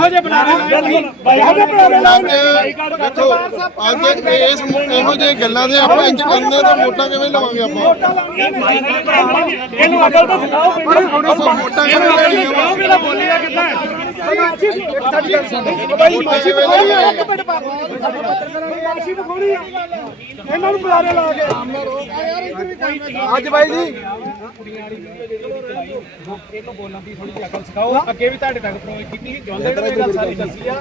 ਇਹੋ ਜਿਹੇ ਬੁਲਾਰੇ ਲਾਏ ਇਹੋ ਜਿਹੇ ਬੁਲਾਰੇ ਲਾਏ ਦੇਖੋ ਅੱਜ ਇਸ ਇਹੋ ਜਿਹੇ ਗੱਲਾਂ ਦੇ ਆਪਾਂ ਇੰਜ ਕਰਨੇ ਤਾਂ ਵੋਟਾਂ ਕਿਵੇਂ ਲਵਾਂਗੇ ਆਪਾਂ? ਇਹਨੂੰ ਅਕਲ ਤਾਂ ਸਿਖਾਓ ਪਹਿਲਾਂ। ਵੋਟਾਂ ਕਿਵੇਂ ਵਾ? ਮੇਰਾ ਬੋਲਿਆ ਕਿੱਦਾਂ। ਸਾਡੀ ਗੱਲ ਸੁਣੋ। ਬਾਈ ਮਾਸੀ ਬਖੋਣੀ ਆ ਇੱਕ ਮਿੰਟ ਪਾ ਮਾਸੀ ਬਖੋਣੀ ਆ। ਇਹਨਾਂ ਨੂੰ ਬੁਲਾਰੇ ਲਾ ਕੇ। ਅੱਜ ਬਾਈ ਜੀ। ਇਹਨੂੰ ਬੋਲਣ ਦੀ ਥੋੜੀ ਜਿਹੀ ਅਕਲ ਸਿਖਾਓ। ਅੱਗੇ ਵੀ ਤੁਹਾਡੇ ਤੱਕ ਪ੍ਰੋਵਾਈਡ ਕੀਤੀ ਸੀ। ਜੋਂਦੇ ਇਹ ਗੱਲ ਸਾਰੀ ਦੱਸੀ ਆ।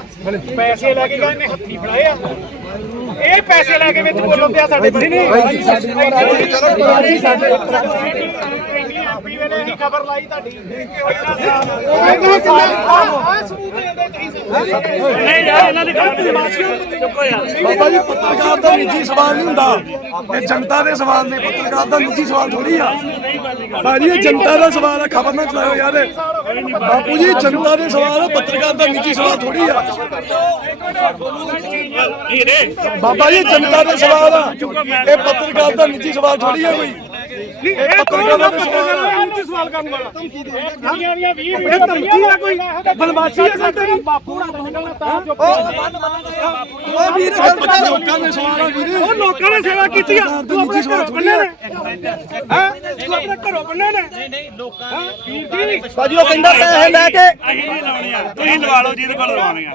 ਪੈਸੇ ਲੈ ਕੇ ਗਏ ਨੇ ਹੱਥੀ ਫੜਾਏ ਆ। ਇਹ ਪੈਸੇ ਲੈ ਕੇ ਵਿੱਚ ਬੋਲਣ ਤੇ ਆ ਸਾਡੇ ਨਹੀਂ। ਨਹੀਂ ਸਾਡੀ ਸਾਡੇ ਐਮਪੀ ਨੇ ਨਹੀਂ ਖਬਰ ਲਾਈ ਤੁਹਾਡੀ। ਸਾਲ ਸਬੂਤ ਦੇ ਨਹੀਂ ਯਾਰ ਇਹਨਾਂ ਦੀ ਗੱਲ ਚੁੱਕੋ ਯਾਰ ਬਾਬਾ ਜੀ, ਪੱਤਰਕਾਰ ਦਾ ਨਿੱਜੀ ਸਵਾਲ ਨਹੀਂ ਹੁੰਦਾ। ਇਹ ਜਨਤਾ ਦੇ ਸਵਾਲ ਨੇ, ਪੱਤਰਕਾਰ ਦਾ ਨਿੱਜੀ ਸਵਾਲ ਥੋੜੀ ਆ। ਭਾਜੀ, ਇਹ ਜਨਤਾ ਦਾ ਸਵਾਲ ਹੈ ਖਬਰ ਨਾ ਚਲਾਓ ਯਾਰ। ਬਾਪੂ ਜੀ, ਜਨਤਾ ਦੇ ਸਵਾਲ ਹੈ ਪੱਤਰਕਾਰ ਦਾ ਨਿੱਜੀ ਸਵਾਲ ਥੋੜੀ ਆ। ਬਾਬਾ ਜੀ, ਜਨਤਾ ਦੇ ਸਵਾਲ ਆ। ਇਹ ਪੱਤਰਕਾਰ ਦਾ ਨਿੱਜੀ ਸਵਾਲ ਥੋੜੀ ਆ ਕੋਈ। ਇਹ ਪੱਤਰਕਾਰ ਦਾ ਸਵਾਲ ਸਵਾਲ ਕਰਨ ਵਾਲਾ ਧਮਕੀ ਦੇ ਦੁਨੀਆਂ ਦੀਆਂ 20 ਇਹ ਧਮਕੀ ਆ ਕੋਈ ਬਲਵਾਸੀ ਆ ਸਾਡੇ ਨੂੰ ਬਾਪੂ ਨਾਲ ਬੋਲਣਾ ਤਾਂ ਚੁੱਪ ਉਹ ਵੀਰ ਲੋਕਾਂ ਦੇ ਸਵਾਲ ਆ ਵੀਰ ਉਹ ਲੋਕਾਂ ਨੇ ਸੇਵਾ ਕੀਤੀ ਆ ਤੂੰ ਆਪਣੇ ਘਰੋਂ ਬੰਨੇ ਨੇ ਹਾਂ ਤੂੰ ਆਪਣੇ ਘਰੋਂ ਬੰਨੇ ਨੇ ਨਹੀਂ ਨਹੀਂ ਲੋਕਾਂ ਵੀਰ ਜੀ ਭਾਜੀ ਉਹ ਕਹਿੰਦਾ ਪੈਸੇ ਲੈ ਕੇ ਅਸੀਂ ਨਹੀਂ ਲਾਉਣੇ ਆ ਤੁਸੀਂ ਲਵਾ ਲਓ ਜਿਹਦੇ ਕੋਲ ਲਵਾਉਣੇ ਆ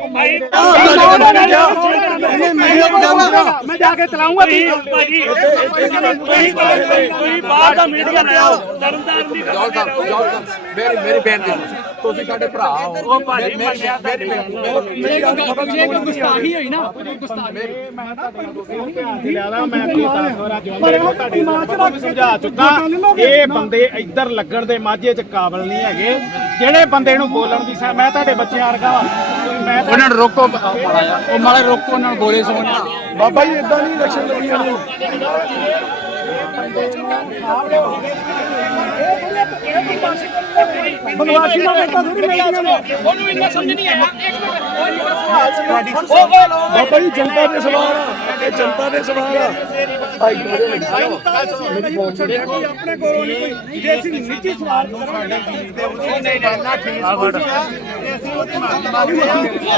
ਮੈਂ ਜਾ ਕੇ ਚਲਾਉਂਗਾ ਤੁਸੀਂ ਭਾਜੀ ਤੁਸੀਂ ਤੁਸੀਂ ਬਾਹਰ ਦਾ ਮੀਡੀਆ ਲੈ ਆਓ ਤਰਨਤਾਰਨ ਦੀ ਜੌਲ ਸਾਹਿਬ ਜੌਲ ਸਾਹਿਬ ਮੇਰੀ ਮੇਰੀ ਬੇਨਤੀ ਸੁਣੋ। ਤੁਸੀਂ ਸਾਡੇ ਭਰਾ ਹੋ। ਉਹ ਭਾਜੀ ਮੰਨਿਆ ਤੁਹਾਡੀ ਮੇਰੀ ਗੱਲ ਖਬਰ ਨਹੀਂ ਹੋਣੀ ਹੋਈ ਨਾ। ਮੈਂ ਤੁਹਾਡੇ ਨੂੰ ਧਿਆਨ ਚ ਲਿਆ ਦਾ ਮੈਂ ਕੋਈ 10 ਵਾਰਾ ਜਿਉਂਦੇ ਨੂੰ ਤੁਹਾਡੀ ਮਾਂ ਨੂੰ ਸਮਝਾ ਚੁੱਕਾ ਇਹ ਬੰਦੇ ਇੱਧਰ ਲੱਗਣ ਦੇ ਮਾਝੇ ਚ ਕਾਬਲ ਨਹੀਂ ਹੈਗੇ। ਜਿਹੜੇ ਬੰਦੇ ਨੂੰ ਬੋਲਣ ਦੀ ਸਾ- ਮੈਂ ਤੁਹਾਡੇ ਬੱਚਿਆਂ ਵਰਗਾ ਮੈਂ ਉਹਨਾਂ ਨੂੰ ਰੋਕੋ ਉਹ ਮਾੜੇ ਰੋਕੋ ਉਹਨਾਂ ਨੂੰ ਬੋਲੇ ਸੋਣਾ ਬਾਬਾ ਜੀ ਇਦਾਂ ਨਹੀਂ ਇਲੈਕਸ਼ਨ ਲੜੀ ਜਾਣੀ ਬਨਵਾਸੀ ਦਾ ਬੇਟਾ ਥੋੜੀ ਮਿਲਦੀਆਂ ਨੇ ਉਹਨੂੰ ਇੰਨਾ ਸਮਝ ਨਹੀਂ ਆਇਆ। ਇੱਕ ਮਿੰਟ। ਬਾਬਾ ਜੀ, ਜਨਤਾ ਦੇ ਸਵਾਲ ਆ। ਇਹ ਜਨਤਾ ਦੇ ਸਵਾਲ ਆ। ਭਾਈ ਮੇਰੇ ਮੇਰੀ ਫੋਨ ਛੱਡਿਆ ਆਪਣੇ ਕੋਲੋਂ ਨਹੀਂ ਜੇ ਅਸੀਂ ਨਿੱਜੀ ਸਵਾਲ ਕਰਾਂਗੇ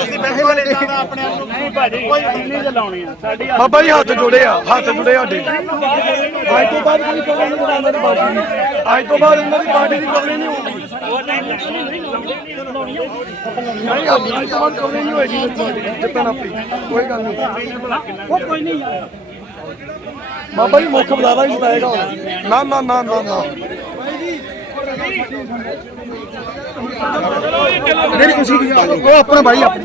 ਅਸੀਂ ਪੈਸੇ ਵਾਲੇ ਦਾ ਆਪਣੇ ਆਪ ਨੂੰ ਨਹੀਂ ਭਾਜੀ ਨਹੀਂ ਚਲਾਉਣੀ ਆ ਸਾਡੀ ਬਾਬਾ ਜੀ, ਹੱਥ ਜੋੜੇ ਆ, ਹੱਥ ਜੁੜੇ ਸਾਡੇ। ਅੱਜ ਤੋਂ ਬਾਅਦ ਕੋਈ ਕਵਰ ਨਹੀਂ ਕਰਾਉਂਦਾ ਦੀ ਅੱਜ ਤੋਂ ਬਾਅਦ ਇਹਨਾਂ ਦੀ ਪਾਰਟੀ ਦੀ ਕਵਰ ਨਹੀਂ ਹੋਊਗੀ। ਨਹੀਂ ਅੱਜ ਦੀ ਜਵਾਨ ਕਵਰੇ ਨਹੀਂ ਹੋਏਗੀ ਜਿੱਤਣ ਆਪੀ ਕੋਈ ਗੱਲ ਨਹੀਂ ਉਹ ਕੋਈ ਨਹੀਂ ਯਾਰ ਬਾਬਾ ਜੀ ਮੁੱਖ ਬਦਾਦਾ ਹੀ ਜਿਤਾਏਗਾ ਨਾ ਨਾ ਨਾ ਨਾ ਨਾ। ਮੇਰੀ ਖੁਸ਼ੀ ਦੀ ਉਹ ਆਪਣਾ ਭਾਈ ਆਪਣੀ